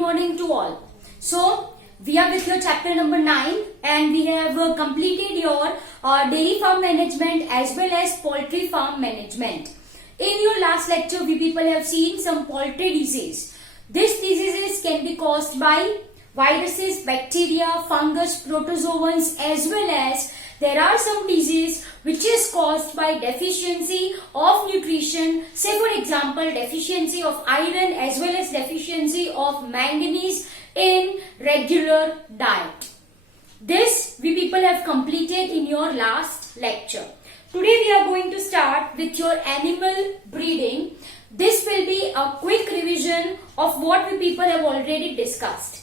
morning to all. So, we are with your chapter number 9 and we have completed your dairy farm management as well as poultry farm management. In your last lecture, we people have seen some poultry disease. These diseases can be caused by viruses, bacteria, fungus, protozoans, as well as there are some disease which is caused by deficiency of nutrition. Say for example, deficiency of iron as well as deficiency of manganese in regular diet. This we people have completed in your last lecture. Today we are going to start with your animal breeding. This will be a quick revision of what we people have already discussed.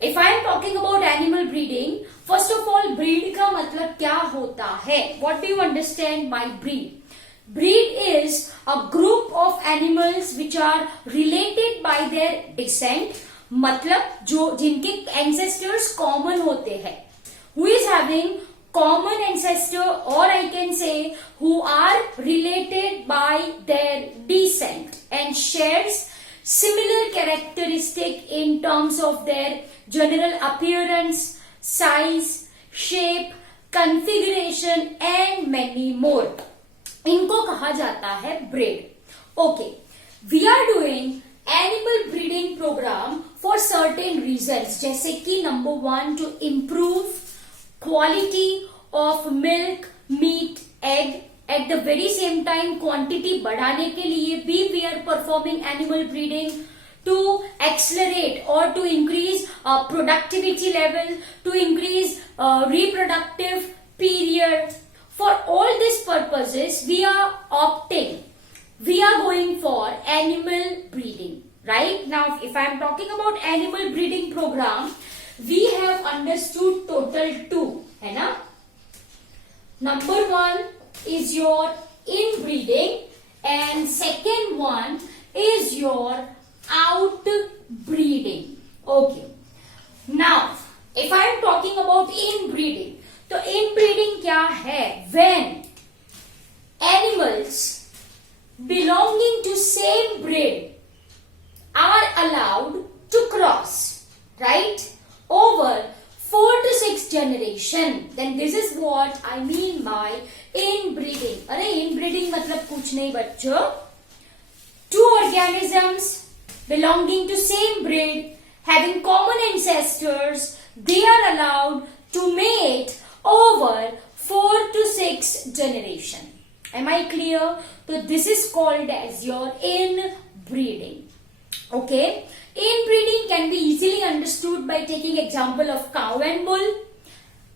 If I am talking about animal breeding, first of all, breed का मतलब क्या होता है? What do you understand by breed? Breed is a group of animals which are related by their descent. मतलब जो जिनके ancestors common होते हैं. Who is having common ancestor, or I can say who are related by their descent and shares similar characteristic in terms of their general appearance, size, shape, configuration and many more. इनको कहा जाता है breed. Okay, we are doing animal breeding program for certain reasons. जैसे कि number 1 to improve quality of milk, meat, egg. At the very same time, quantity बढ़ाने के लिए भी we are performing animal breeding to accelerate or to increase productivity level, to increase reproductive period. For all these purposes, we are going for animal breeding. Right? Now, if I am talking about animal breeding program, we have understood total 2. है ना? Number 1 is your inbreeding and second one is your outbreeding. Okay. Now, if I am talking about inbreeding, तो inbreeding क्या है? When animals belonging to same breed are allowed to cross, right, over 4 to 6 generation, then this is what I mean by inbreeding. अरे inbreeding मतलब कुछ नहीं बच्चों. 2 organisms belonging to same breed, having common ancestors, they are allowed to mate over 4 to 6 generation. Am I clear? So this is called as your inbreeding. Okay. Inbreeding can be easily understood by taking example of cow and bull.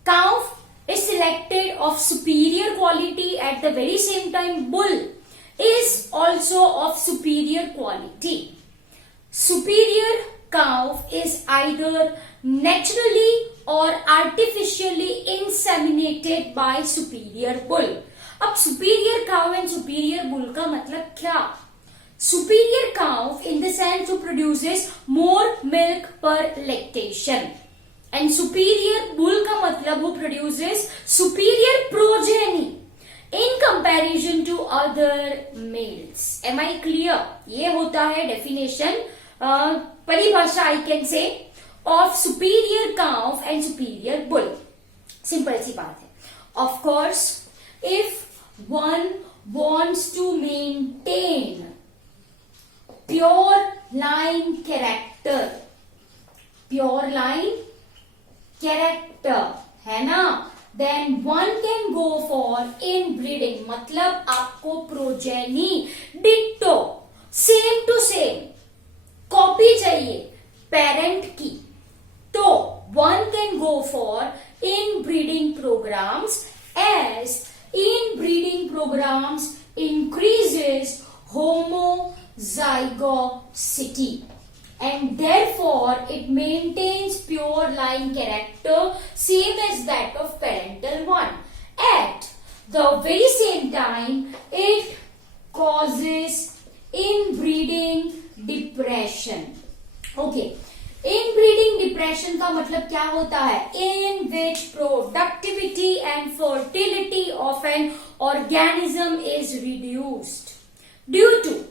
Cow is selected of superior quality, at the very same time bull is also of superior quality. Superior cow is either naturally or artificially inseminated by superior bull. अब superior cow and superior bull का मतलब क्या? Superior cow in the sense who produces more milk per lactation, and superior bull का मतलब who produces superior progeny in comparison to other males. Am I clear? ये होता है definition, परिभाषा I can say of superior cow and superior bull. Simple सी बात है. Of course, if one wants to maintain pure line character है ना, then one can go for inbreeding. मतलब आपको progeny ditto same to same copy चाहिए parent की, तो one can go for inbreeding programs, as inbreeding programs increases homozygosity and therefore it maintains pure line character same as that of parental one. At the very same time, it causes inbreeding depression. Okay. Inbreeding depression का मतलब क्या होता है? In which productivity and fertility of an organism is reduced due to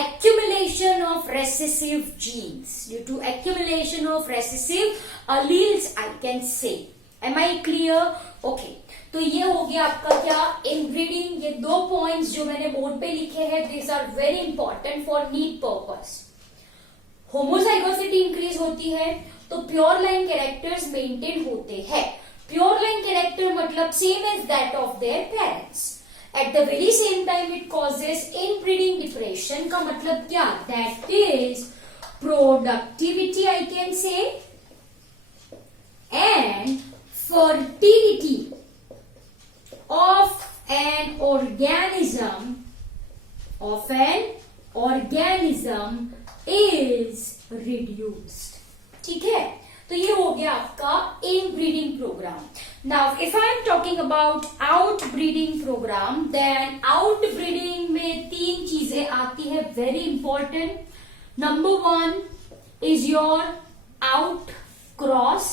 accumulation of recessive genes, due to accumulation of recessive alleles I can say. Am I clear? Okay, तो ये हो गया आपका क्या, इनब्रीडिंग. ये 2 पॉइंट्स जो मैंने board पे लिखे हैं, this are very important for need purpose. Homozygosity increase होती है तो प्योर लाइन कैरेक्टर्स मेंटेन होते हैं. प्योर लाइन कैरेक्टर मतलब same as that of their parents. At the very same time it causes inbreeding depression. का मतलब क्या, that is productivity I can say and fertility of an organism is reduced. ठीक है, तो ये हो गया आपका inbreeding program. Now if I am talking about outbreeding program, then outbreeding में 3 चीजें आती है very important. Number 1 is your out cross.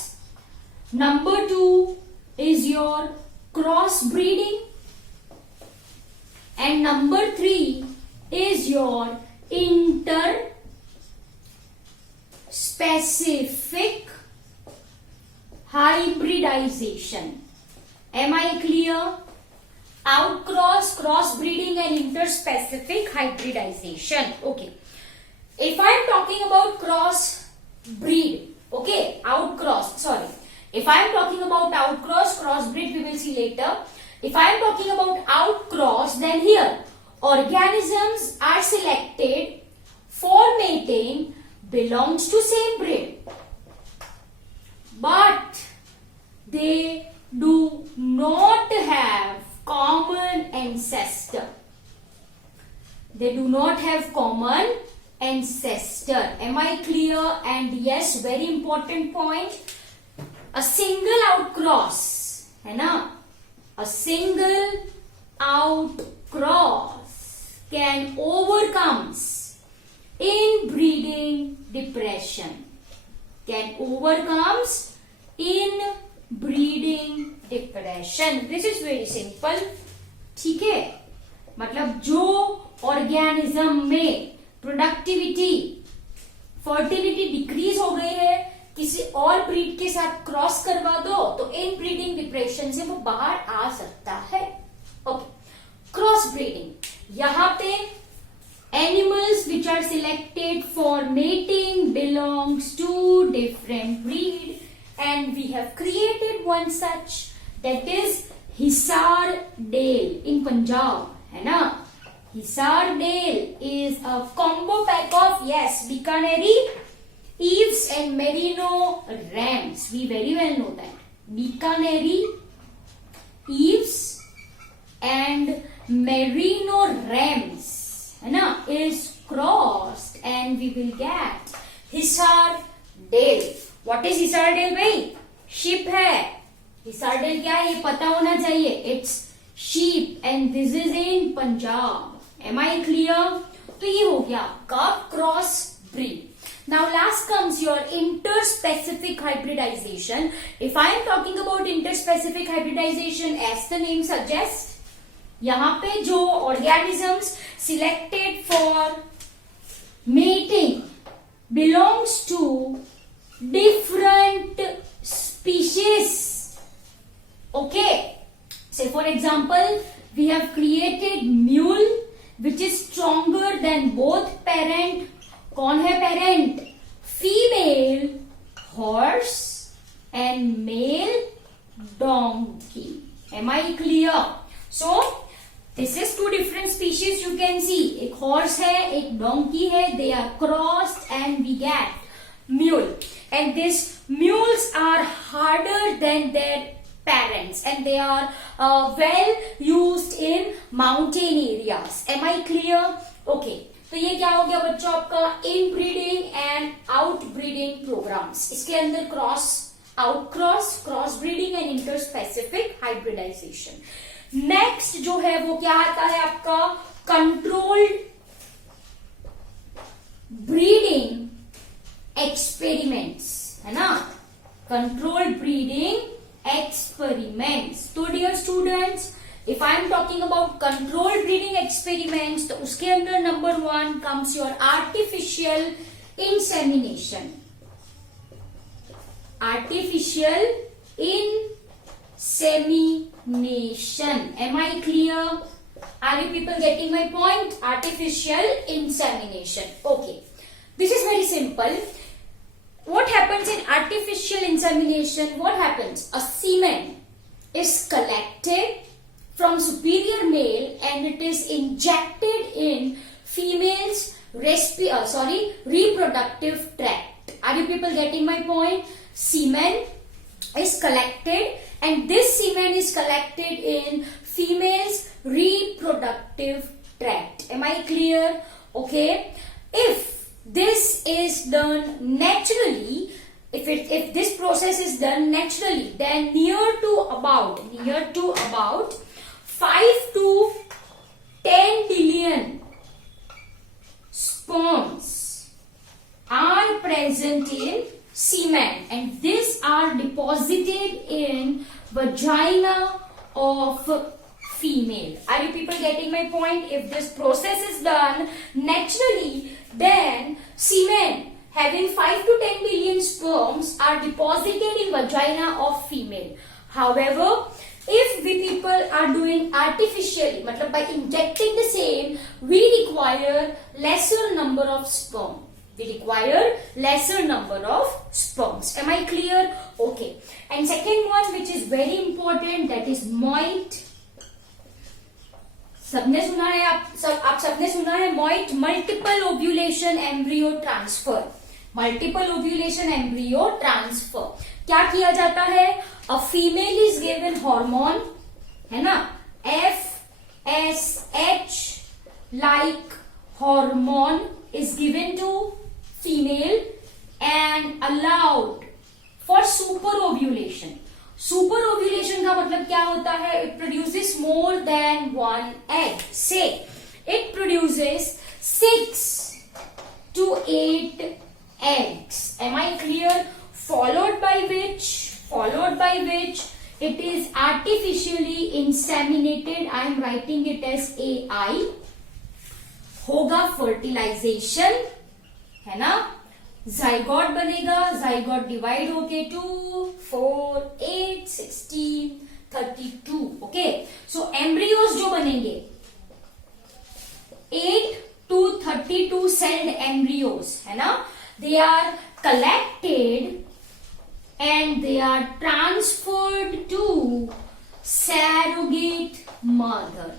Number 2 is your cross breeding, and number 3 is your interspecific hybridization. Am I clear? Outcross, cross breeding and interspecific hybridization. Okay, if I am talking about cross breed, okay, outcross, sorry, if I am talking about outcross, crossbreed we will see later. If I am talking about outcross, then here organisms are selected for mating belongs to same breed, but they do not have common ancestor. They do not have common ancestor. Am I clear? And yes, very important point. A single outcross है ना, a single outcross can overcomes inbreeding depression. Can overcomes inbreeding depression. This is very simple. ठीक है, मतलब जो organism में productivity, fertility decrease हो गई है, किसी और ब्रीड के साथ क्रॉस करवा दो तो इन ब्रीडिंग डिप्रेशन से वो बाहर आ सकता है. ओके, क्रॉस ब्रीडिंग, यहां पे animals which are selected for mating belongs to different breed, and we have created one such, that is Hisar dale in Punjab, है ना. Hisar dale is a combo pack of, yes, Bikaneri Eves and merino rams. We very well know that. Bikaneri Eves and merino rams, है ना, is crossed and we will get Hisar Dale. What is Hisar Dale भाई? Sheep है. Hisar Dale क्या है ये पता होना चाहिए. It's sheep and this is in Punjab. Am I clear? तो ये हो गया आपका cross breed. Now last comes your interspecific hybridization. If I am talking about interspecific hybridization, as the name suggests, यहाँ पे जो organisms selected for mating belongs to different species. Okay. Say for example, we have created mule which is stronger than both parent. कौन है parent? Female horse and male donkey. Am I clear? So this is 2 different species you can see. एक horse है, एक donkey है. They are crossed and we get mule. And this mules are harder than their parents and they are well used in mountain areas. Am I clear? Okay. तो ये क्या हो गया बच्चों आपका इनब्रीडिंग एंड आउटब्रीडिंग प्रोग्राम्स. इसके अंदर cross, outcross, cross breeding and interspecific hybridization. Next जो है वो क्या आता है आपका कंट्रोल्ड ब्रीडिंग एक्सपेरिमेंट्स, है ना. Controlled breeding experiments. तो dear students, If I am talking about controlled breeding experiments, तो उसके अंदर number 1 comes your artificial insemination. Artificial insemination. Am I clear? Are you people getting my point? Artificial insemination. Okay. This is very simple. What happens in artificial insemination? What happens? A semen is collected from superior male and it is injected in female's reproductive tract. Are you people getting my point? Semen is collected and this semen is collected in female's reproductive tract. Am I clear? Okay. If this is done naturally, if this process is done naturally, then near to about 5 to 10 billion sperms are present in semen and these are deposited in vagina of female. Are you people getting my point? If this process is done naturally, then semen having 5 to 10 billion sperms are deposited in vagina of female. However, if we people are doing artificially, matlab by injecting the same, we require lesser number of sperm. Am I clear? Okay. And second one, which is very important, that is moit. सबने सुना है, आप सबने सुना है Moët, multiple ovulation embryo transfer. Multiple ovulation embryo transfer क्या किया जाता है? A female is given hormone, है ना, FSH like hormone is given to female and allowed for super ovulation. Super ovulation का मतलब क्या होता है? It produces more than 1 egg. से it produces 6 to 8 eggs. Am I clear? Followed by which it is artificially inseminated. I am writing it as AI. होगा fertilization, है ना, zygote बनेगा, जाइगोट डिवाइड होके 2, 4, 8, 16, 32. ओके, सो एम्ब्रियोज जो बनेंगे 8 to 32 sailed embryos, है ना, they are collected and they are transferred to surrogate mother.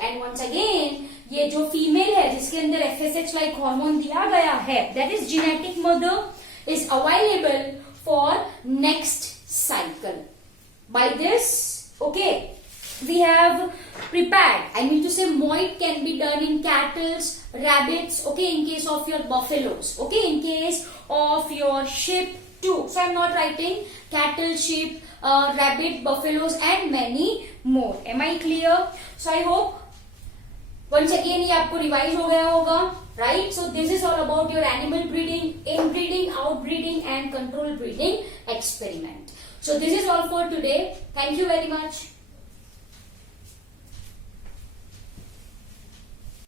And once again, ये जो फीमेल है जिसके अंदर FSH like हार्मोन दिया गया है, that is genetic mother is available for next cycle. By this, okay, we have prepared, I mean to say moit can be done in cattle, rabbits, okay, in case of your buffaloes, okay, in case of your sheep too. So I'm not writing cattle, sheep, rabbit, buffaloes and many more. Am I clear? So I hope once again ये आपको revise हो गया होगा, right? So this is all about your animal breeding, inbreeding, outbreeding and control breeding experiment. So this is all for today. Thank you very much.